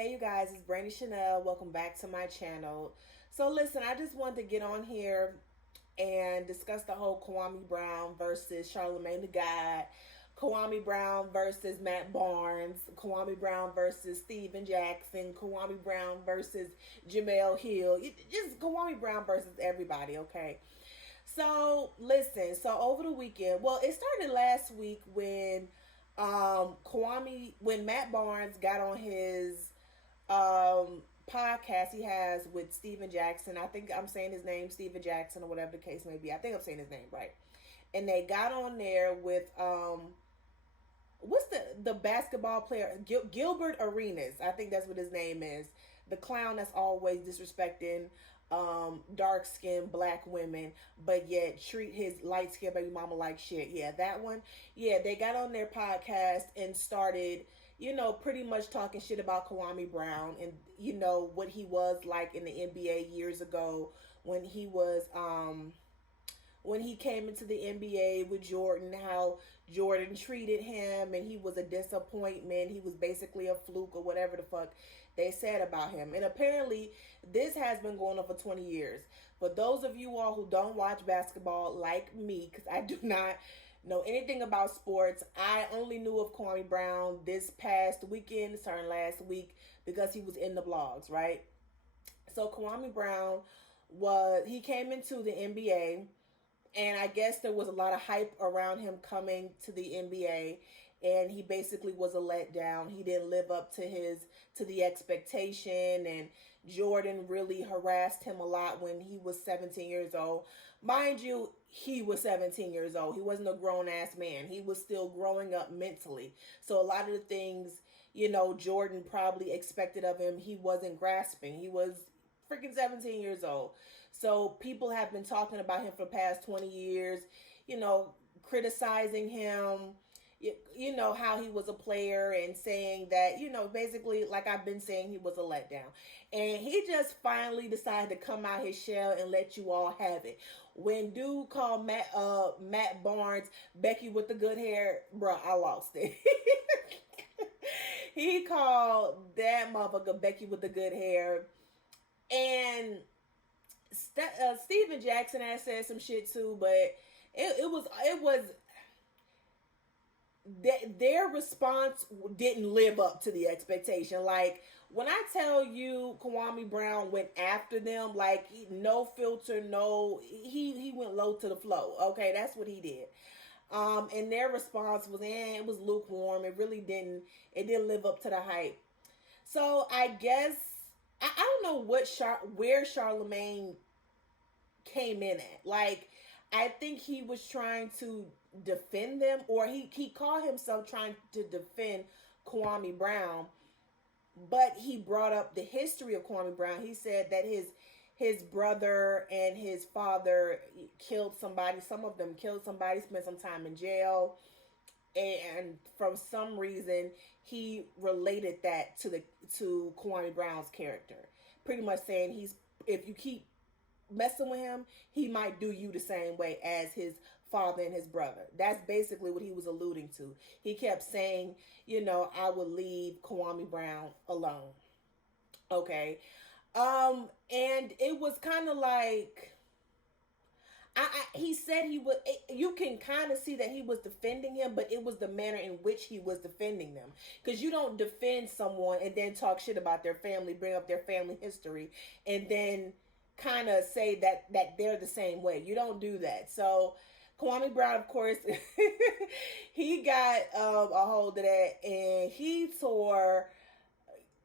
Hey you guys, it's Brandy Chanel. Welcome back to my channel. So listen, I just wanted to get on here and discuss the whole Kwame Brown versus Charlamagne the God, Kwame Brown versus Matt Barnes, Kwame Brown versus Steven Jackson, Kwame Brown versus Jamel Hill. Just Kwame Brown versus everybody, okay? So listen, so over the weekend, well, it started last week when when Matt Barnes got on his podcast he has with Steven Jackson. I think I'm saying his name, Steven Jackson, or whatever the case may be. I think I'm saying his name right. And they got on there with what's the basketball player Gilbert Arenas. I think that's what his name is. The clown that's always disrespecting dark skinned black women, but yet treat his light skinned baby mama like shit. Yeah, that one. Yeah, they got on their podcast and started, pretty much talking shit about Kwame Brown and what he was like in the NBA years ago when he came into the NBA with Jordan, how Jordan treated him and he was a disappointment. He was basically a fluke or whatever the fuck they said about him. And apparently, this has been going on for 20 years. For those of you all who don't watch basketball like me, because I do not know anything about sports, I only knew of Kwame Brown this past weekend, starting last week, because he was in the blogs, right? So Kwame Brown he came into the NBA, and I guess there was a lot of hype around him coming to the NBA, and he basically was a letdown. He didn't live up to the expectation, and Jordan really harassed him a lot when he was 17 years old. Mind you, he was 17 years old. He wasn't a grown ass man. He was still growing up mentally. So a lot of the things, Jordan probably expected of him, he wasn't grasping. He was freaking 17 years old. So people have been talking about him for the past 20 years, criticizing him, how he was a player and saying that, basically, like I've been saying, he was a letdown. And he just finally decided to come out his shell and let you all have it. When dude called Matt Barnes Becky with the good hair, bro, I lost it. He called that motherfucker Becky with the good hair. And Steven Jackson had said some shit too, but it was their response didn't live up to the expectation. Like when I tell you, Kwame Brown went after them, like no filter, he went low to the flow. Okay, that's what he did. And their response was, it was lukewarm. It didn't live up to the hype. So I guess I don't know where Charlamagne came in at. Like, I think he was trying to defend them, or he called himself trying to defend Kwame Brown, but he brought up the history of Kwame Brown. He said that his brother and his father killed somebody. Some of them killed somebody, spent some time in jail, and from some reason he related that to Kwame Brown's character, pretty much saying if you keep messing with him, he might do you the same way as his father and his brother. That's basically what he was alluding to. He kept saying, I would leave Kwame Brown alone. Okay. And it was kind of like, he said he would. You can kind of see that he was defending him, but it was the manner in which he was defending them. Because you don't defend someone and then talk shit about their family, bring up their family history, and then kind of say that they're the same way. You don't do that. So Kwame Brown, of course, he got a hold of that, and he tore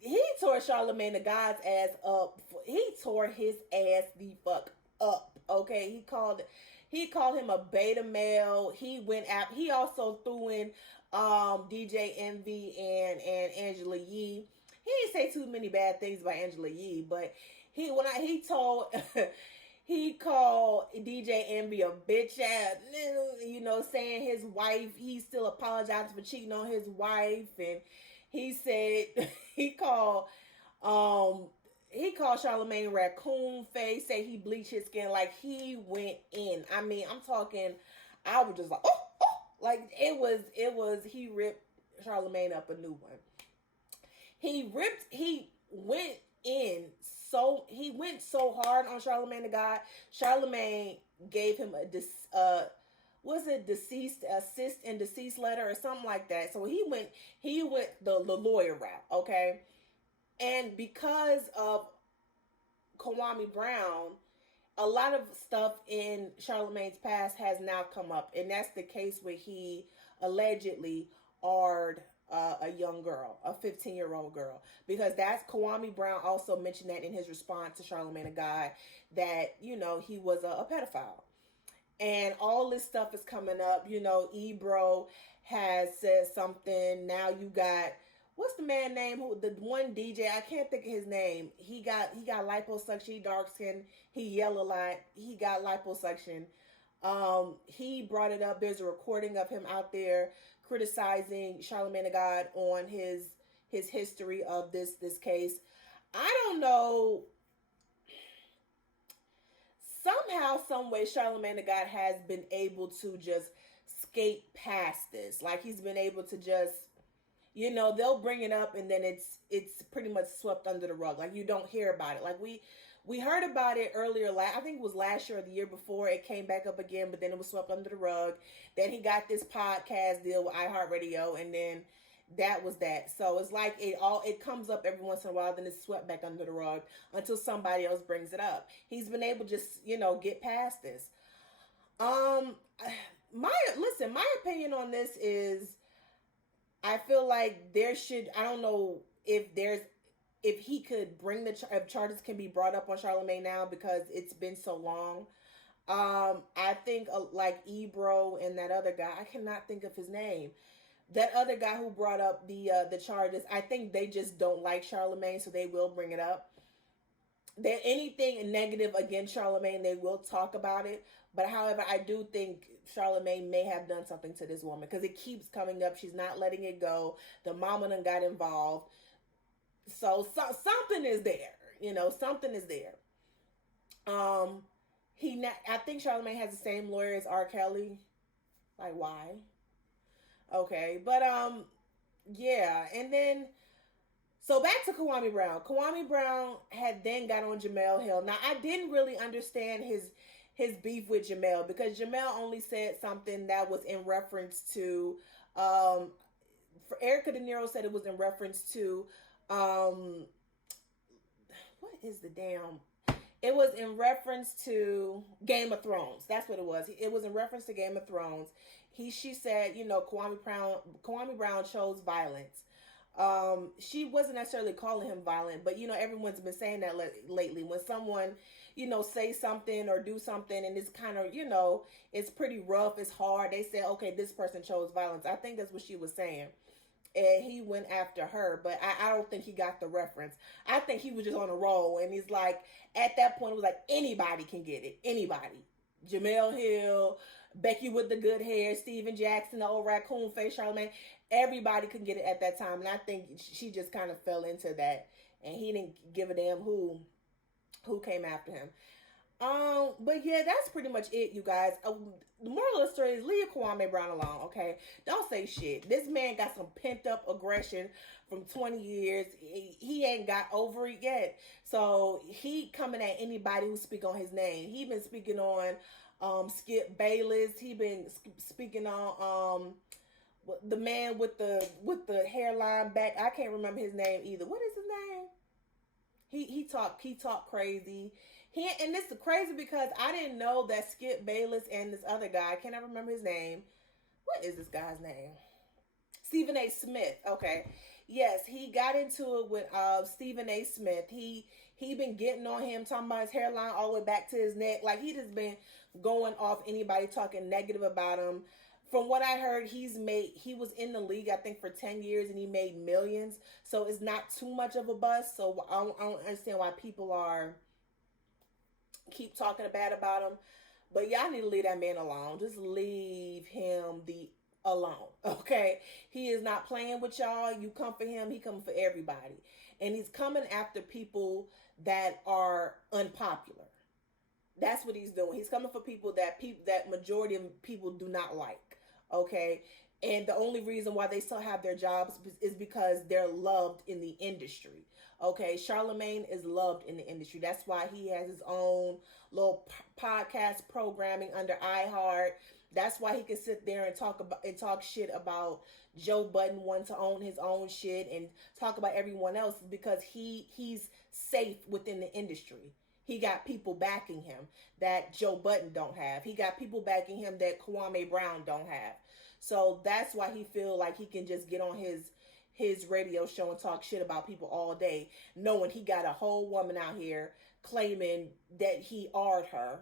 Charlamagne the God's ass up. He tore his ass the fuck up. Okay, he called him a beta male. He went out. He also threw in DJ Envy and Angela Yee. He didn't say too many bad things about Angela Yee, but he called DJ Envy a bitch ass, saying his wife, he still apologized for cheating on his wife. And he said he called Charlamagne raccoon face, say he bleached his skin, like he went in. I mean, I'm talking, I was just like, like it was, he ripped Charlamagne up a new one. he went so hard on Charlemagne the God. Charlemagne gave him a was it deceased assist and deceased letter or something like that. So he went the lawyer route, okay? And because of Kwame Brown, a lot of stuff in Charlemagne's past has now come up, and that's the case where he allegedly ard a young girl, a 15-year-old girl, because that's Kwame Brown also mentioned that in his response to Charlemagne the God, that he was a pedophile, and all this stuff is coming up. Ebro has said something. Now you got, what's the man name? Who, the one DJ? I can't think of his name. He got liposuction. He dark skin. He yell a lot. He got liposuction. He brought it up. There's a recording of him out there criticizing Charlemagne the God on his history of this case. I don't know. Somehow, some way, Charlemagne the God has been able to just skate past this. Like, he's been able to just, they'll bring it up and then it's pretty much swept under the rug. Like, you don't hear about it. Like, we heard about it earlier. I think it was last year or the year before. It came back up again, but then it was swept under the rug. Then he got this podcast deal with iHeartRadio, and then that was that. So it's like it comes up every once in a while, then it's swept back under the rug until somebody else brings it up. He's been able to just get past this. My opinion on this is, I feel like I don't know if he could bring if charges can be brought up on Charlemagne now, because it's been so long. I think like Ebro and that other guy, I cannot think of his name. That other guy who brought up the charges, I think they just don't like Charlemagne, so they will bring it up. That anything negative against Charlemagne, they will talk about it. But however, I do think Charlemagne may have done something to this woman, because it keeps coming up. She's not letting it go. The mama done got involved. So something is there. Something is there. I think Charlemagne has the same lawyer as R. Kelly. Like, why? Okay, but yeah, and then so back to Kwame Brown. Kwame Brown had then got on Jamel Hill. Now, I didn't really understand his beef with Jamel, because Jamel only said something that was in reference to for Erica De Niro said it was in reference to what is the damn, it was in reference to Game of Thrones. That's what it was. It was in reference to Game of Thrones. She said, Kwame Brown chose violence. She wasn't necessarily calling him violent, but everyone's been saying that lately. When someone, say something or do something and it's kind of, it's pretty rough, it's hard, they say, okay, this person chose violence. I think that's what she was saying. And he went after her, but I don't think he got the reference. I think he was just on a roll, and he's like, at that point, it was like, anybody can get it. Anybody. Jamel Hill, Becky with the good hair, Steven Jackson, the old raccoon face, Charlemagne. Everybody could get it at that time, and I think she just kind of fell into that, and he didn't give a damn who came after him. But yeah, that's pretty much it, you guys. The moral of the story is, leave Kwame Brown alone, okay? Don't say shit. This man got some pent up aggression from 20 years. He ain't got over it yet. So he coming at anybody who speak on his name. He been speaking on Skip Bayless. He been speaking on the man with the hairline back. I can't remember his name either. What is his name? He talked crazy. And this is crazy because I didn't know that Skip Bayless and this other guy, I cannot remember his name. What is this guy's name? Stephen A. Smith. Okay. Yes, he got into it with Stephen A. Smith. He been getting on him, talking about his hairline all the way back to his neck. Like, he just been going off anybody talking negative about him. From what I heard, he was in the league, I think, for 10 years, and he made millions. So it's not too much of a bust. So I don't understand why people keep talking bad about him. But y'all need to leave that man alone. Just leave him alone, okay? He is not playing with y'all. You come for him, he coming for everybody. And he's coming after people that are unpopular. That's what he's doing. He's coming for people that majority of people do not like, okay? And the only reason why they still have their jobs is because they're loved in the industry. Okay, Charlemagne is loved in the industry. That's why he has his own little podcast programming under iHeart. That's why he can sit there and talk shit about Joe Budden wanting to own his own shit and talk about everyone else, because he's safe within the industry. He got people backing him that Joe Budden don't have. He got people backing him that Kwame Brown don't have. So that's why he feel like he can just get on his radio show and talk shit about people all day, knowing he got a whole woman out here claiming that he art her.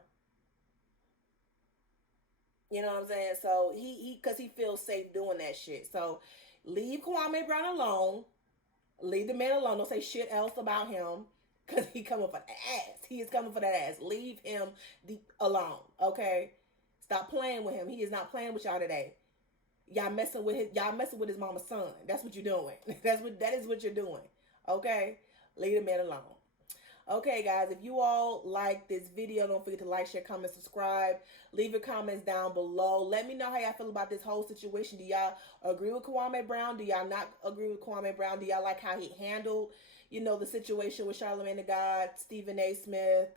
You know what I'm saying? So he because he feels safe doing that shit. So leave Kwame Brown alone. Leave the man alone. Don't say shit else about him, because he coming for the ass. He is coming for that ass. Leave him alone. Okay? Stop playing with him. He is not playing with y'all today. Y'all messing with his mama's son. That's what you're doing. That is what you're doing. Okay? Leave the man alone. Okay, guys, if you all like this video, don't forget to like, share, comment, subscribe. Leave your comments down below. Let me know how y'all feel about this whole situation. Do y'all agree with Kwame Brown? Do y'all not agree with Kwame Brown? Do y'all like how he handled, the situation with Charlemagne the God, Stephen A. Smith,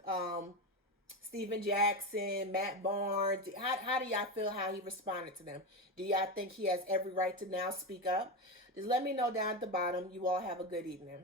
Steven Jackson, Matt Barnes? How do y'all feel how he responded to them? Do y'all think he has every right to now speak up? Just let me know down at the bottom. You all have a good evening.